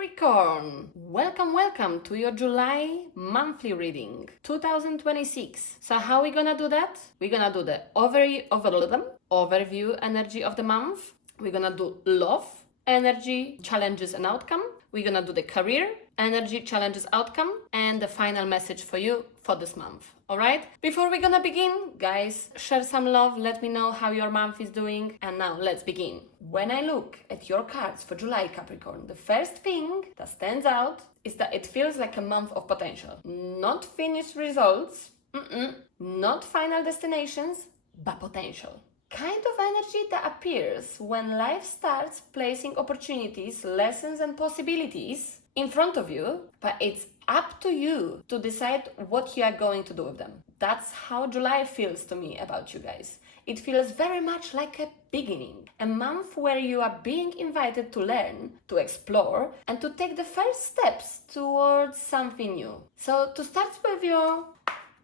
Capricorn! Welcome to your July monthly reading 2026. So how are we gonna do that? We're gonna do the overview energy of the month. We're gonna do love, energy, challenges and outcome. We're gonna do the career, energy, challenges, outcome, and the final message for you for this month. Alright? Before we're gonna begin, guys, share some love, let me know how your month is doing, and now let's begin. When I look at your cards for July, Capricorn, the first thing that stands out is that it feels like a month of potential. Not finished results, not final destinations, but potential. Kind of energy that appears when life starts placing opportunities, lessons, and possibilities in front of you, but it's up to you to decide what you are going to do with them. That's how July feels to me about you guys. It feels very much like a beginning, a month where you are being invited to learn, to explore, and to take the first steps towards something new. So to start with your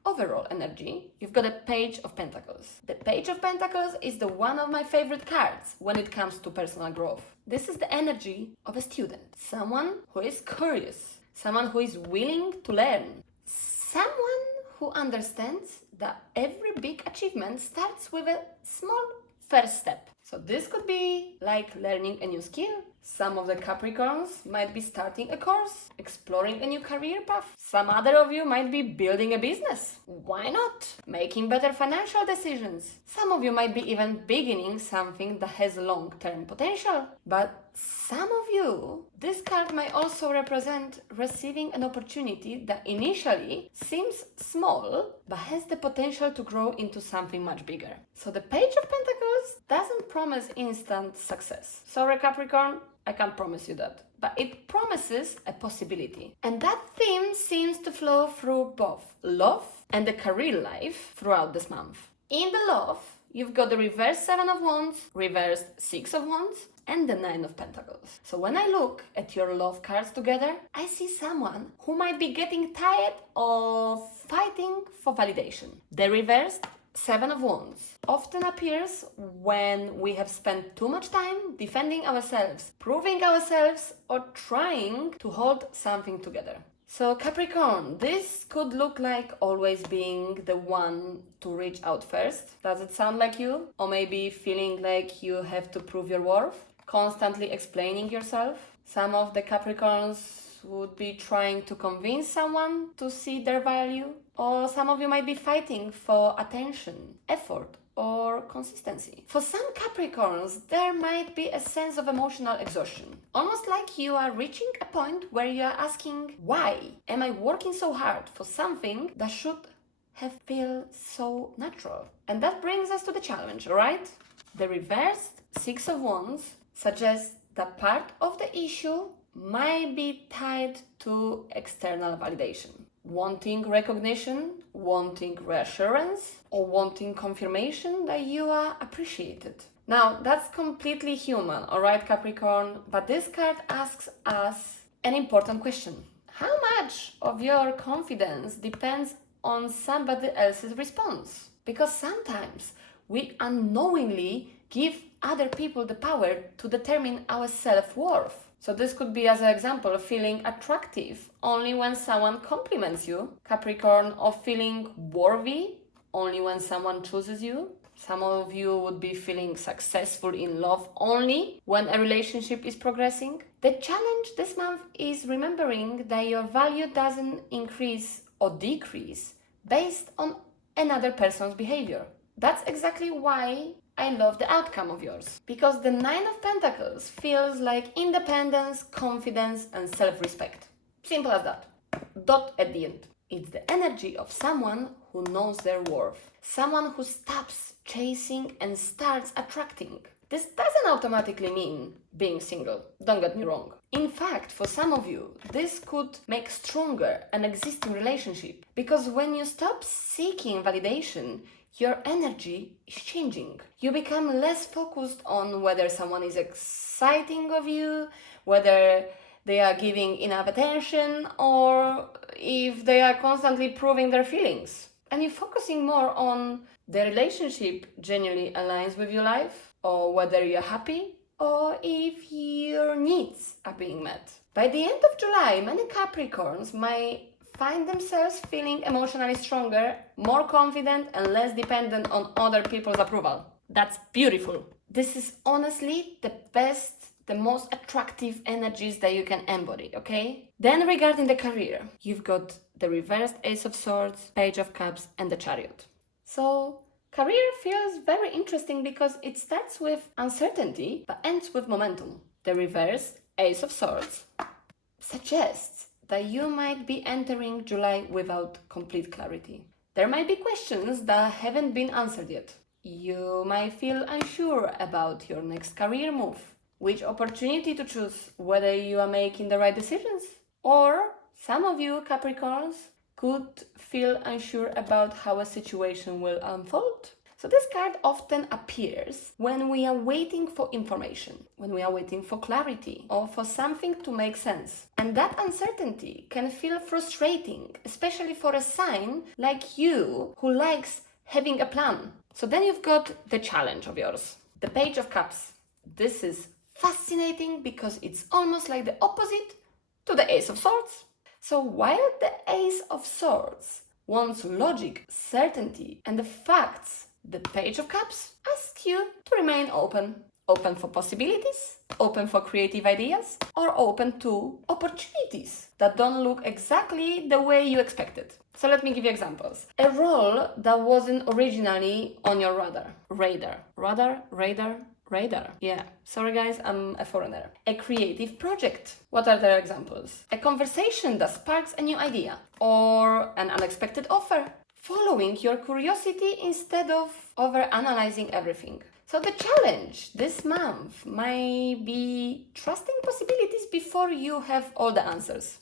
overall energy, you've got a Page of Pentacles. The Page of Pentacles is one of my favorite cards when it comes to personal growth. This is the energy of a student, someone who is curious, someone who is willing to learn, someone who understands that every big achievement starts with a small first step. So this could be like learning a new skill. Some of the Capricorns might be starting a course, exploring a new career path. Some other of you might be building a business. Why not? Making better financial decisions. Some of you might be even beginning something that has long-term potential. But some of you, this card might also represent receiving an opportunity that initially seems small, but has the potential to grow into something much bigger. So the Page of Pentacles doesn't promise instant success. Sorry, Capricorn, I can't promise you that. But it promises a possibility. And that theme seems to flow through both love and the career life throughout this month. In the love, you've got the reverse 7 of Wands, reversed 6 of Wands, and the 9 of Pentacles. So when I look at your love cards together, I see someone who might be getting tired of fighting for validation. The reversed 7 of Wands often appears when we have spent too much time defending ourselves, proving ourselves, or trying to hold something together. So Capricorn, this could look like always being the one to reach out first. Does it sound like you? Or maybe feeling like you have to prove your worth? Constantly explaining yourself? Some of the Capricorns would be trying to convince someone to see their value. Or some of you might be fighting for attention, effort, or consistency. For some Capricorns, there might be a sense of emotional exhaustion. Almost like you are reaching a point where you are asking, why am I working so hard for something that should have feel so natural? And that brings us to the challenge, alright? The reversed 6 of Wands suggests that part of the issue might be tied to external validation. Wanting recognition, wanting reassurance, or wanting confirmation that you are appreciated. Now, that's completely human, alright, Capricorn? But this card asks us an important question. How much of your confidence depends on somebody else's response? Because sometimes we unknowingly give other people the power to determine our self-worth. So this could be, as an example, of feeling attractive only when someone compliments you, Capricorn, or feeling worthy only when someone chooses you. Some of you would be feeling successful in love only when a relationship is progressing. The challenge this month is remembering that your value doesn't increase or decrease based on another person's behavior. That's exactly why I love the outcome of yours. Because the 9 of Pentacles feels like independence, confidence, and self-respect. Simple as that. Dot at the end. It's the energy of someone who knows their worth. Someone who stops chasing and starts attracting. This doesn't automatically mean being single, don't get me wrong. In fact, for some of you, this could make stronger an existing relationship. Because when you stop seeking validation, your energy is changing. You become less focused on whether someone is exciting of you, whether they are giving enough attention, or if they are constantly proving their feelings. And you're focusing more on the relationship genuinely aligns with your life, or whether you're happy or if your needs are being met. By the end of July, many Capricorns might find themselves feeling emotionally stronger, more confident, and less dependent on other people's approval. That's beautiful. This is honestly the best, the most attractive energies that you can embody, okay? Then regarding the career, you've got the reversed Ace of Swords, Page of Cups, and the Chariot. So, career feels very interesting because it starts with uncertainty but ends with momentum. The reversed Ace of Swords suggests that you might be entering July without complete clarity. There might be questions that haven't been answered yet. You might feel unsure about your next career move, which opportunity to choose, whether you are making the right decisions. Or some of you Capricorns could feel unsure about how a situation will unfold. So this card often appears when we are waiting for information, when we are waiting for clarity or for something to make sense. And that uncertainty can feel frustrating, especially for a sign like you who likes having a plan. So then you've got the challenge of yours, the Page of Cups. This is fascinating because it's almost like the opposite to the Ace of Swords. So while the Ace of Swords wants logic, certainty, and the facts, the Page of Cups asks you to remain open. Open for possibilities, open for creative ideas, or open to opportunities that don't look exactly the way you expected. So let me give you examples. A role that wasn't originally on your radar. Yeah, sorry guys, I'm a foreigner. A creative project. What are their examples? A conversation that sparks a new idea, or an unexpected offer. Following your curiosity instead of over-analyzing everything. So the challenge this month might be trusting possibilities before you have all the answers.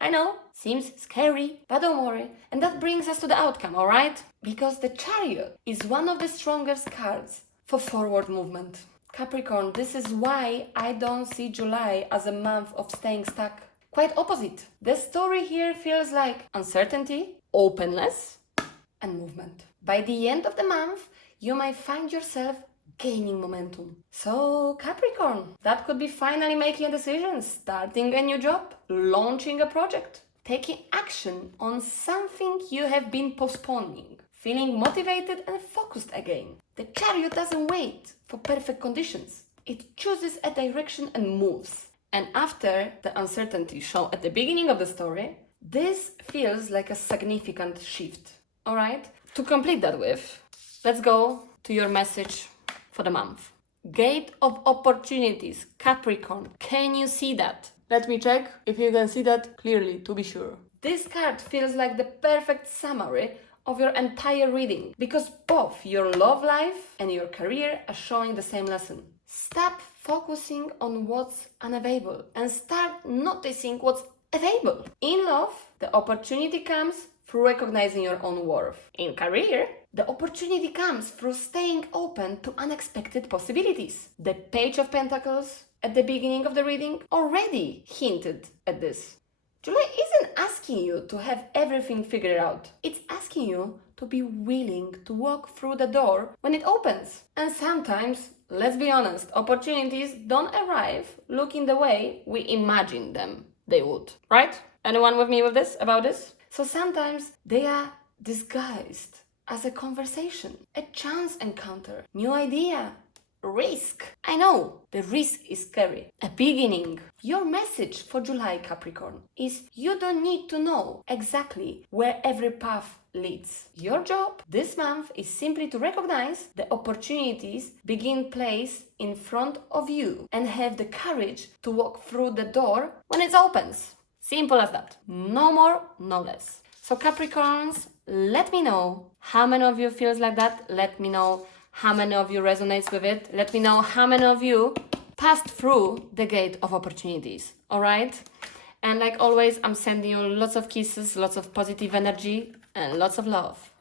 I know, seems scary, but don't worry. And that brings us to the outcome, alright? Because the Chariot is one of the strongest cards for forward movement. Capricorn, this is why I don't see July as a month of staying stuck. Quite opposite. The story here feels like uncertainty, openness, and movement. By the end of the month, you might find yourself gaining momentum. So, Capricorn, that could be finally making a decision, starting a new job, launching a project, taking action on something you have been postponing, feeling motivated and focused again. The Chariot doesn't wait for perfect conditions. It chooses a direction and moves. And after the uncertainty shown at the beginning of the story, this feels like a significant shift. Alright? To complete that with, let's go to your message for the month. Gate of opportunities, Capricorn. Can you see that? Let me check if you can see that clearly, to be sure. This card feels like the perfect summary of your entire reading because both your love life and your career are showing the same lesson. Stop focusing on what's unavailable and start noticing what's available. In love, the opportunity comes through recognizing your own worth. In career, the opportunity comes through staying open to unexpected possibilities. The Page of Pentacles at the beginning of the reading already hinted at this. July isn't asking you to have everything figured out. It's asking you to be willing to walk through the door when it opens. And sometimes, let's be honest, opportunities don't arrive looking the way we imagine them they would. Right? Anyone with me with this, about this? So sometimes they are disguised as a conversation, a chance encounter, new idea, risk. I know, the risk is scary. A beginning. Your message for July, Capricorn, is you don't need to know exactly where every path leads. Your job this month is simply to recognize the opportunities begin place in front of you and have the courage to walk through the door when it opens. Simple as that. No more, no less. So Capricorns, let me know how many of you feels like that. Let me know how many of you resonates with it. Let me know how many of you passed through the gate of opportunities. All right? And like always, I'm sending you lots of kisses, lots of positive energy, and lots of love.